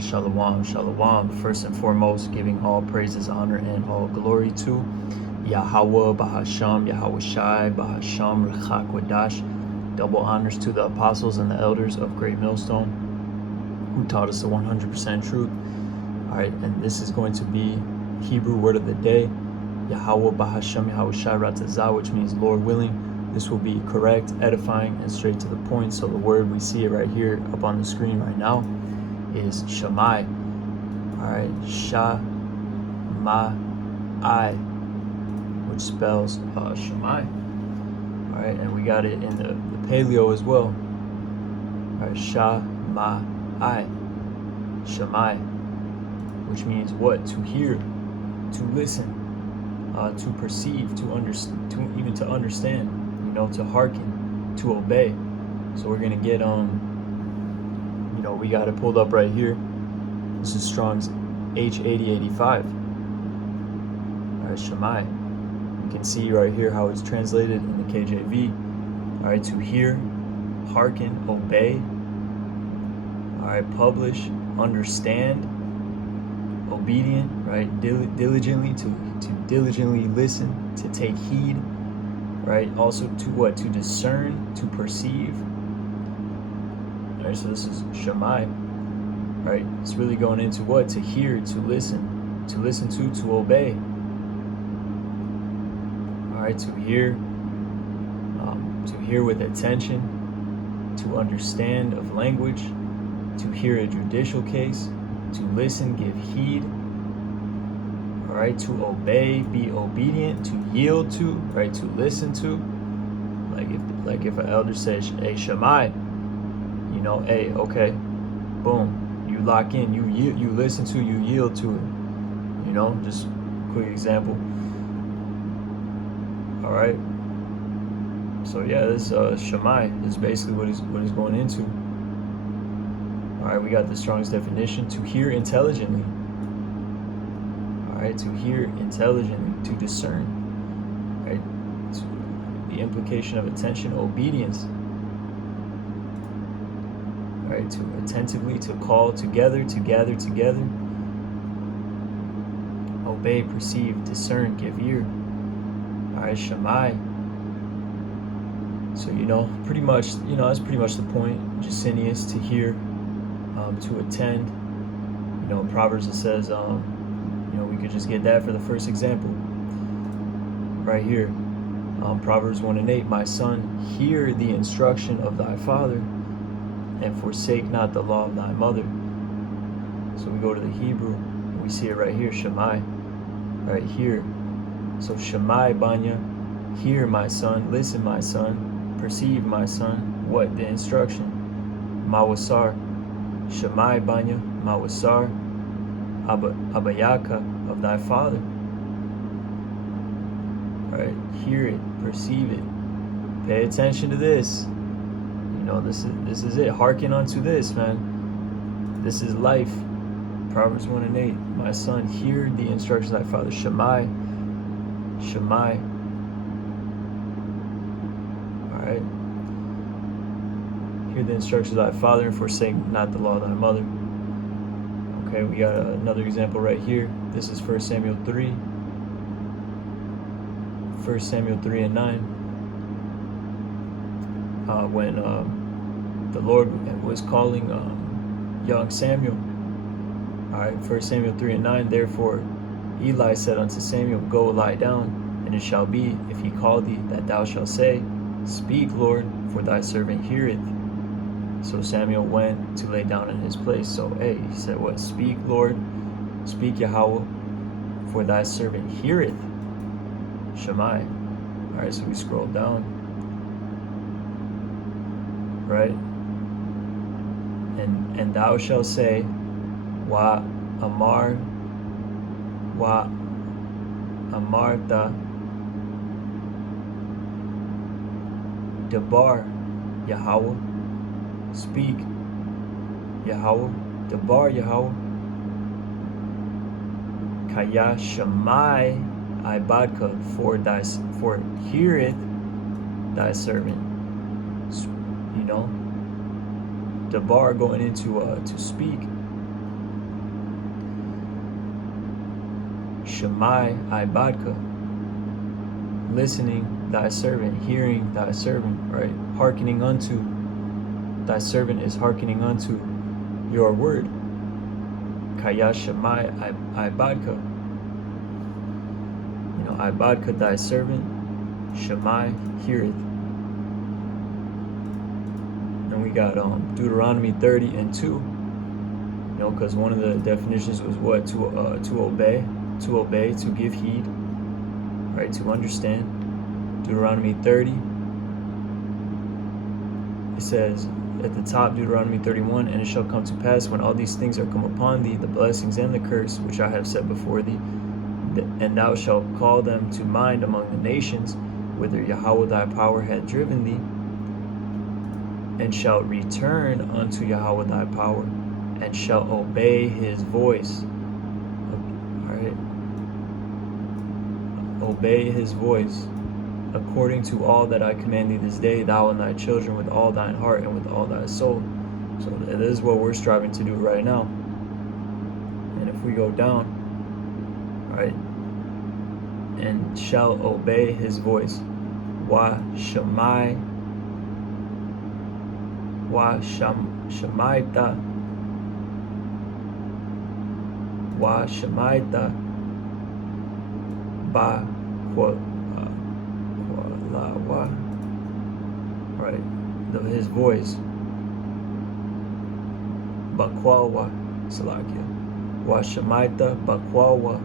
right, shalom, shalom. First and foremost, giving all praises, honor, and all glory to Yahweh, Bahasham, Yahweh Shai, Bahasham, Rechak Wadash. Double honors to the apostles and the elders of Great Millstone who taught us the 100% truth. All right, and this is going to be Hebrew word of the day, Yahweh, Bahasham, Yahweh Shai, Ratazah, which means Lord willing. This will be correct, edifying, and straight to the point. So the word, we see it right here up on the screen right now, is SHAMI. All right, SHAMI, which spells SHAMI. All right, and we got it in the Paleo as well. All right, SHAMI, SHAMI, which means what? To hear, to listen, to perceive, to understand, even to understand, to hearken, to obey. So we're gonna get we got it pulled up right here. This is Strong's H8085. All right, SHAMI. You can see right here how it's translated in the KJV. All right, to hear, hearken, obey. All right, publish, understand, obedient. Right, diligently, to diligently listen, to take heed. Right, also to what? To discern, to perceive. All right, so this is SHAMI. Right, it's really going into what? To hear, to listen to obey. All right, to hear with attention, to understand of language, to hear a judicial case, to listen, give heed. All right, to obey, be obedient, to yield to, right, to listen to. Like if an elder says, "Hey, SHAMI," hey, okay, boom, you lock in, you listen to, you yield to it. Just quick example. All right. So yeah, this SHAMI is basically what is going into. All right, we got the Strong's definition: to hear intelligently. Right, to hear intelligently, to discern, right, to the implication of attention, obedience, right, to attentively, to call together, to gather together, obey, perceive, discern, give ear. All right, SHAMI. So pretty much, that's pretty much the point. Jusinius, to hear, to attend. In Proverbs it says, we could just get that for the first example right here. Proverbs 1:8, my son, hear the instruction of thy father, and forsake not the law of thy mother. So we go to the Hebrew, and we see it right here, SHAMI, right here. So SHAMI Banya, hear my son, listen my son, perceive my son, what? The instruction. Mawasar, SHAMI Banya, Mawasar, Abayaka, of thy father. All right, hear it, perceive it, pay attention to this. This is it. Hearken unto this, man. This is life. Proverbs 1:8. My son, hear the instructions of thy father. SHAMI, SHAMI. All right. Hear the instructions of thy father, and forsake not the law of thy mother. Okay, we got another example right here. This is 1 Samuel 3. 1 Samuel 3:9. When the Lord was calling young Samuel. All right, 1 Samuel 3:9. Therefore Eli said unto Samuel, go lie down, and it shall be, if he call thee, that thou shalt say, speak, Lord, for thy servant heareth. So Samuel went to lay down in his place. So, he said what? Speak, Lord, speak, Yahweh, for thy servant heareth. SHAMI. All right, so we scroll down. Right? And thou shalt say, Wa amarta Debar, Yahweh. Speak, Yahweh. Debar, Yahweh. Kaya SHAMI Ibadka, for heareth thy servant. Debar, going into to speak. Shamai ibadka, listening thy servant, hearing thy servant, right? Hearkening unto, thy servant is hearkening unto your word. Kaya Shamai ibadka. You know, ibadka, thy servant, Shamai heareth. And we got Deuteronomy 30:2. You know, because one of the definitions was what? To obey, to give heed, right? To understand. Deuteronomy 30. It says at the top, Deuteronomy 31, and it shall come to pass when all these things are come upon thee, the blessings and the curse which I have set before thee, and thou shalt call them to mind among the nations, whither Yahweh thy power hath driven thee, and shalt return unto Yahweh thy power, and shalt obey his voice. All right. Obey his voice, according to all that I command thee this day, thou and thy children, with all thine heart and with all thy soul. So this is what we're striving to do right now. And if we go down, right, and shall obey his voice, wa shamaita, ba right, his voice, bakwalwa, salakia, wa shamaita bakwalwa,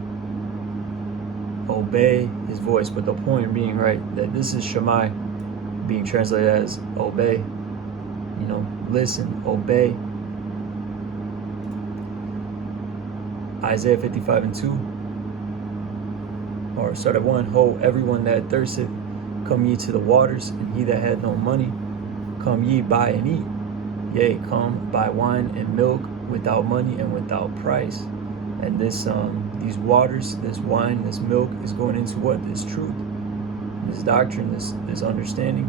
obey his voice. But the point being, right, that this is Shamai being translated as obey, you know, listen, obey. Isaiah 55:2, or start at 1. Ho, everyone that thirsteth, come ye to the waters, and he that had no money, come ye buy and eat. Yea, come buy wine and milk without money and without price. And this these waters, this wine, this milk is going into what? This truth, this doctrine, this understanding.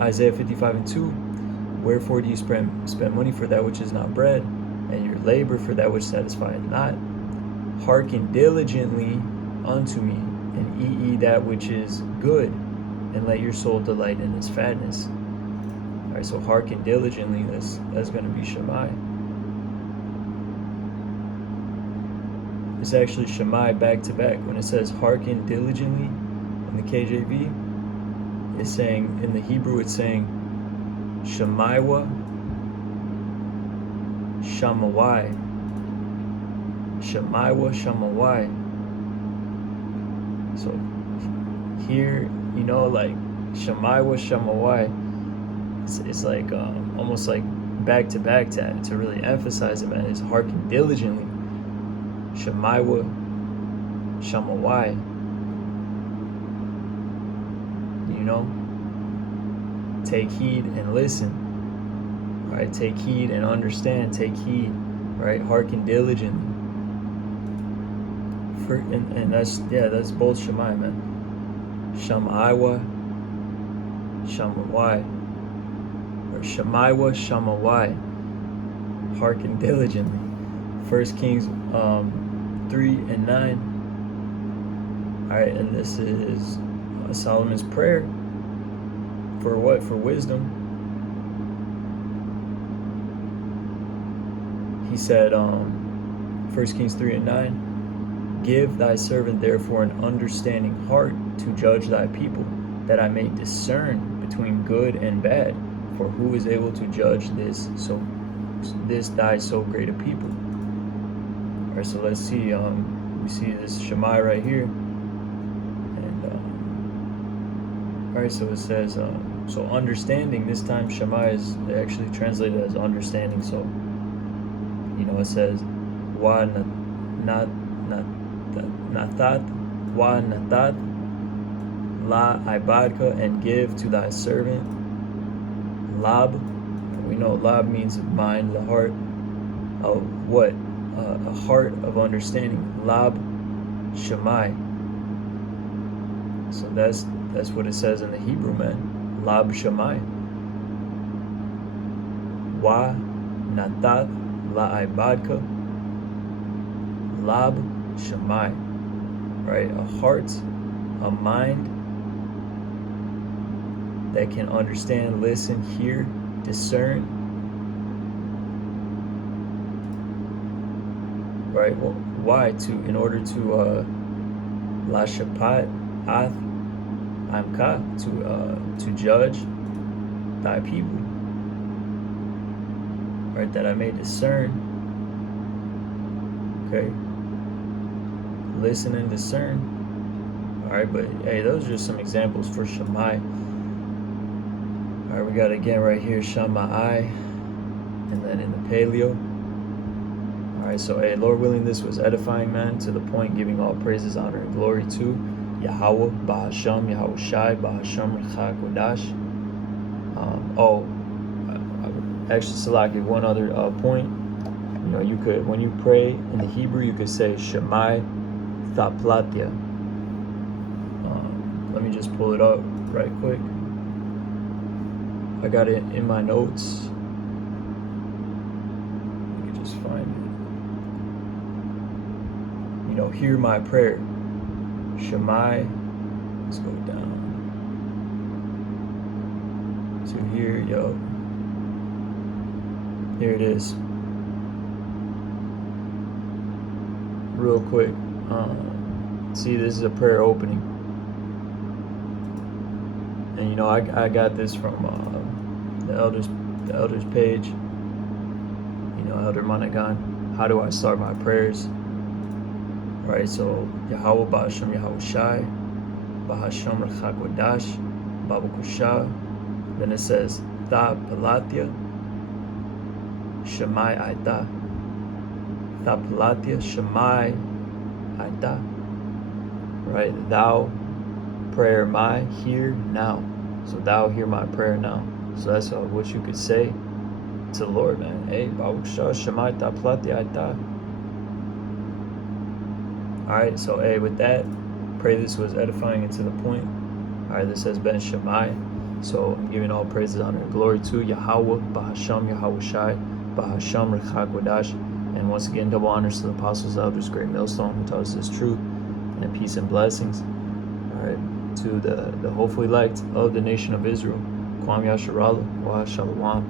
Isaiah 55:2, wherefore do you spend money for that which is not bread, and your labor for that which satisfieth not? Hearken diligently unto me, and eat ye that which is good, and let your soul delight in his fatness. All right, so hearken diligently, that's going to be Shammai. It's actually Shammai back to back. When it says hearken diligently in the KJV, it's saying, in the Hebrew, it's saying Shammaiwa, Shammawai. Shammaiwa, Shammawai. So here, you know, like Shammaiwa, Shammawai, it's like almost like back to back to really emphasize it, man. It's hearken diligently. Shammaiwa, Shammawai. You know, take heed and listen, right? Take heed and understand. Take heed, right? Hearken diligently. And that's both Shammai, man. Shammaiwa, Shammawai, or Shammaiwa, Shammawai. Hearken diligently. 1 Kings 3:9. All right, and this is Solomon's prayer for what? For wisdom. He said, 1 Kings 3:9, give thy servant therefore an understanding heart to judge thy people, that I may discern between good and bad. For who is able to judge this thy so great a people? All right, so let's see. We see this Shammai right here, and all right, so it says, so understanding. This time Shammai is actually translated as understanding. So, you know, it says wa natat la ibadka, and give to thy servant lab. We know lab means mind, the heart of what? A heart of understanding. Lab Shammai. So that's what it says in the Hebrew, man. Lab Shammai. Wa natat la ibadka lab Shamai, right? A heart, a mind that can understand, listen, hear, discern, right? Well, why? In order to la shapat ath amka, to judge thy people, right? That I may discern, okay? Listen and discern. All right, but hey, those are just some examples for Shamai. All right, we got again right here, Shamai, and then in the Paleo. All right, so hey, Lord willing, this was edifying, man, to the point, giving all praises, honor, and glory to Yahweh, Bahasham, Yahweh Shai, Bahasham, Rechak, Wadash. Actually, Salaki, one other point. You know, you could, when you pray in the Hebrew, you could say Shemai Thaplatya. Let me just pull it up right quick. I got it in my notes. You can just find it. You know, hear my prayer. Shemai. Let's go down to here. Yo. Here it is. Real quick. See, this is a prayer opening. And you know, I got this from the elders page. You know, Elder Managan. How do I start my prayers? All right, so Yahweh Bahasham Yahweh Shai, Bahasham Rechak Wadash, Babu Kusha. Then it says Tha Palatya, Shemai Aita. Tha Palatya, Shemai Aita. Right, thou prayer my, hear now. So thou hear my prayer now. So that's what you could say to the Lord, man. Hey, Babu Kusha, Shemai Tha Palatya Aita. Alright, so hey, with that, pray this was edifying and to the point. Alright, this has been Shemai. So I'm giving all praises, honor, and glory to Yahweh, Bahasham, Yahweh Shai, Bahasham, Rechak Wadash. And once again, double honors to the apostles, elders, great millstone who taught us this truth, and peace and blessings. Alright, to the hopefully elect of the nation of Israel. Kwam Yasharallah, Wa Shalom.